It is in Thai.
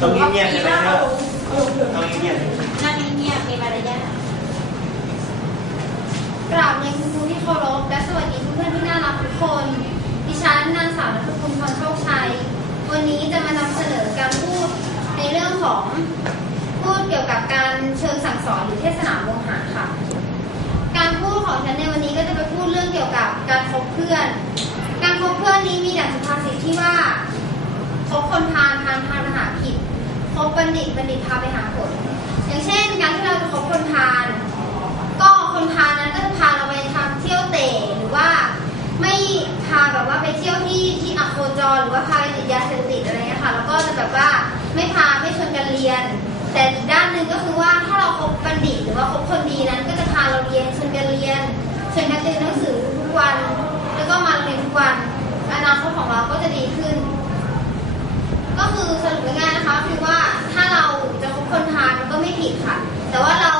ต้องเงียบๆใช่ไหมครับต้องเงียบนั่งเงียบๆมีมารยาทกราบในคุณครูที่เคารพและสวัสดีเพื่อนๆที่น่ารักทุกคน ดิฉันนางสาวรัตคุณพรโชคชัย วันนี้จะมานำเสนอการพูดในเรื่องของพูดเกี่ยวกับการเชิงสั่งสอนหรือเทศนาโมหะค่ะการ คบบัณฑิตบัณฑิตพาไปหาผล อย่างเช่น การที่เราคบคนพาลก็คนพาลนั้นก็จะพาเราไปทำเที่ยวเตะหรือว่า ไม่พาแบบว่าไปเที่ยวที่ที่อักโคจรหรือว่าพาไปติดยาเสพติดอะไรเงี้ยค่ะแล้วก็จะแบบว่าไม่พาไม่ชวนกันเรียน แต่อีกด้านหนึ่งก็คือว่าถ้าเราคบบัณฑิตหรือว่าคบคนดีนั้น ก็จะพาเราเรียนชวนกันเรียนชวนกันเรียนหนังสือทุกวัน แล้วก็มาเรียนทุกวันอนาคตของเราก็จะดีขึ้น ค่ะ แต่ว่าเรา